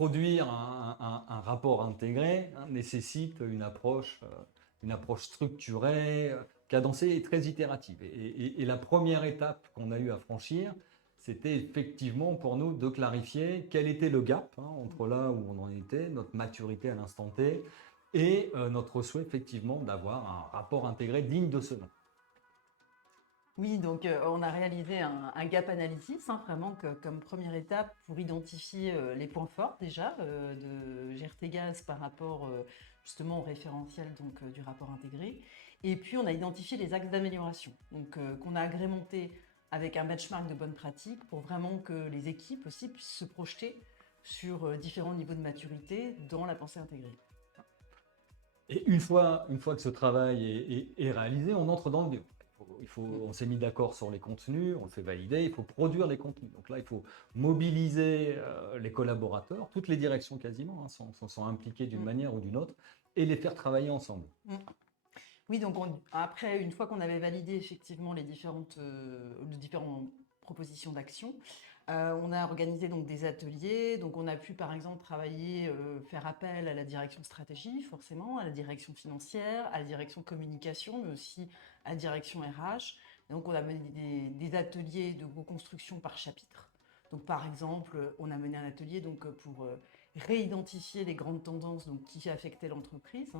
produire un rapport intégré nécessite une approche structurée, cadencée et très itérative. Et la première étape qu'on a eu à franchir, c'était effectivement pour nous de clarifier quel était le gap entre là où on en était, notre maturité à l'instant T, et notre souhait effectivement d'avoir un rapport intégré digne de ce nom. Oui, donc on a réalisé un gap analysis, vraiment comme première étape pour identifier les points forts déjà de GRTgaz par rapport justement au référentiel du rapport intégré. Et puis on a identifié les axes d'amélioration, donc qu'on a agrémenté avec un benchmark de bonnes pratiques pour vraiment que les équipes aussi puissent se projeter sur différents niveaux de maturité dans la pensée intégrée. Et une fois que ce travail est réalisé, on entre dans le dur. On s'est mis d'accord sur les contenus, on le fait valider, il faut produire les contenus. Donc là, il faut mobiliser les collaborateurs, toutes les directions quasiment sont impliquées d'une manière ou d'une autre, et les faire travailler ensemble. Oui, donc après, une fois qu'on avait validé effectivement les différentes propositions d'action, on a organisé donc des ateliers. Donc on a pu par exemple travailler, faire appel à la direction stratégie forcément, à la direction financière, à la direction communication, mais aussi à la direction RH. Et donc on a mené des ateliers de reconstruction par chapitre. Donc par exemple, on a mené un atelier pour réidentifier les grandes tendances qui affectaient l'entreprise.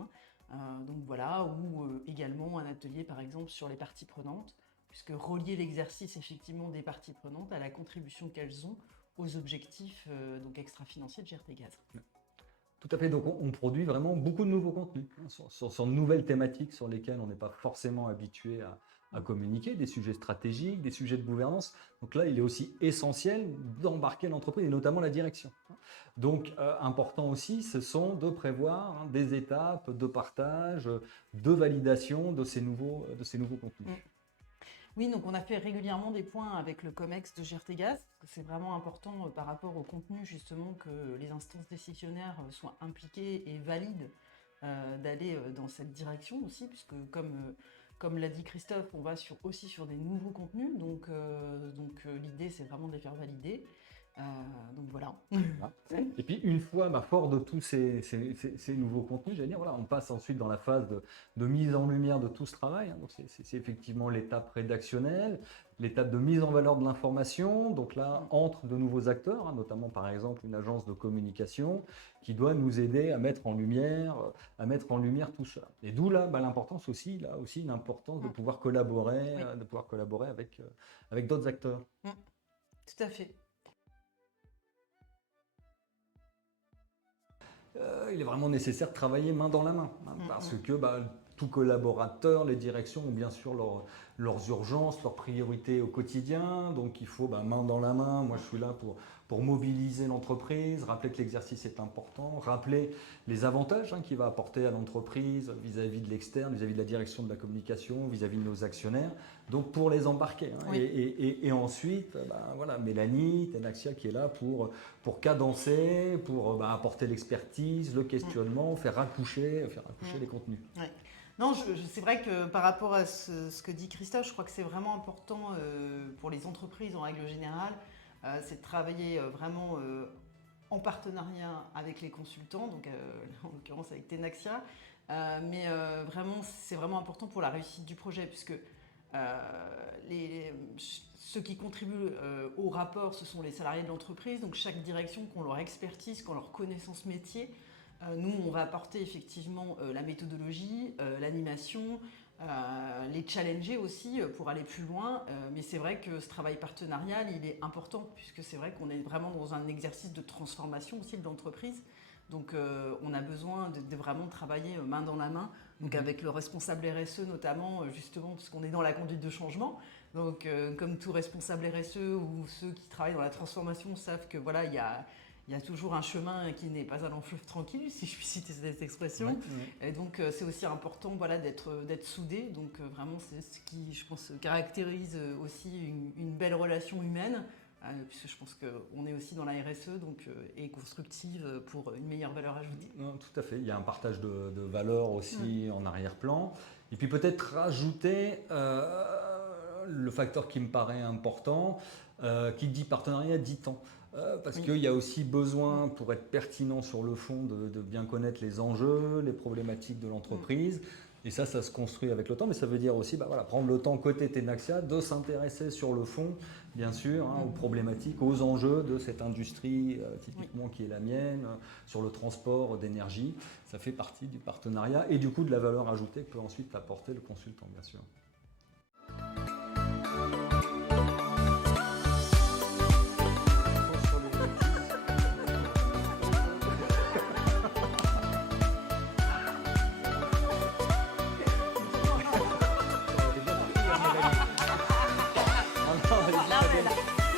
Donc voilà, ou également un atelier par exemple sur les parties prenantes, puisque relier l'exercice effectivement des parties prenantes à la contribution qu'elles ont aux objectifs extra-financiers de GRTgaz. Tout à fait, donc on produit vraiment beaucoup de nouveaux contenus sur de nouvelles thématiques sur lesquelles on n'est pas forcément habitué à communiquer, des sujets stratégiques, des sujets de gouvernance. Donc là, il est aussi essentiel d'embarquer l'entreprise et notamment la direction. Donc important aussi, ce sont de prévoir des étapes de partage, de validation de ces nouveaux contenus. Oui, donc on a fait régulièrement des points avec le COMEX de GRTgaz, parce que c'est vraiment important par rapport au contenu justement que les instances décisionnaires soient impliquées et valident d'aller dans cette direction aussi, puisque comme l'a dit Christophe, on va aussi sur des nouveaux contenus, donc l'idée c'est vraiment de les faire valider. Donc voilà. Et puis une fois fort de tous ces nouveaux contenus, j'allais dire, voilà, on passe ensuite dans la phase de mise en lumière de tout ce travail. Donc c'est effectivement l'étape rédactionnelle, l'étape de mise en valeur de l'information. Donc là, entre de nouveaux acteurs, notamment par exemple une agence de communication qui doit nous aider à mettre en lumière tout cela. Et d'où là, l'importance aussi, l'importance de pouvoir collaborer, avec d'autres acteurs. Tout à fait. Il est vraiment nécessaire de travailler main dans la main, parce que tout collaborateur, les directions ont bien sûr leurs urgences, leurs priorités au quotidien, donc il faut main dans la main. Moi, je suis là pour mobiliser l'entreprise, rappeler que l'exercice est important, rappeler les avantages qu'il va apporter à l'entreprise vis-à-vis de l'externe, vis-à-vis de la direction de la communication, vis-à-vis de nos actionnaires, donc pour les embarquer. Oui. Et ensuite, voilà, Mélanie, Tenaxia qui est là pour cadencer, pour apporter l'expertise, le questionnement, faire accoucher les contenus. Ouais. Non, c'est vrai que par rapport à ce que dit Christophe, je crois que c'est vraiment important pour les entreprises en règle générale, c'est de travailler vraiment en partenariat avec les consultants, donc en l'occurrence avec Tenaxia, mais vraiment c'est vraiment important pour la réussite du projet, puisque ceux qui contribuent au rapport, ce sont les salariés de l'entreprise, donc chaque direction qui ont leur expertise, qui ont leur connaissance métier. Nous, on va apporter effectivement la méthodologie, l'animation, les challenger aussi pour aller plus loin. Mais c'est vrai que ce travail partenarial, il est important, puisque c'est vrai qu'on est vraiment dans un exercice de transformation aussi de l'entreprise. Donc on a besoin de vraiment travailler main dans la main, donc avec le responsable RSE notamment, justement, puisqu'on est dans la conduite de changement. Donc comme tout responsable RSE ou ceux qui travaillent dans la transformation savent que voilà, il y a toujours un chemin qui n'est pas un long fleuve tranquille, si je puis citer cette expression. Ouais. Et donc c'est aussi important d'être soudé. Donc vraiment c'est ce qui, je pense, caractérise aussi une belle relation humaine. Puisque je pense qu'on est aussi dans la RSE et constructive pour une meilleure valeur ajoutée. Non, tout à fait, il y a un partage de valeurs aussi en arrière-plan. Et puis peut-être rajouter le facteur qui me paraît important, qui dit partenariat dit temps. parce Oui. qu'il y a aussi besoin, pour être pertinent sur le fond, de bien connaître les enjeux, les problématiques de l'entreprise. Et ça se construit avec le temps, mais ça veut dire aussi voilà, prendre le temps côté Tenaxia de s'intéresser sur le fond, bien sûr, aux problématiques, aux enjeux de cette industrie typiquement qui est la mienne, sur le transport d'énergie. Ça fait partie du partenariat et du coup de la valeur ajoutée que peut ensuite apporter le consultant, bien sûr. Là, ouais, là.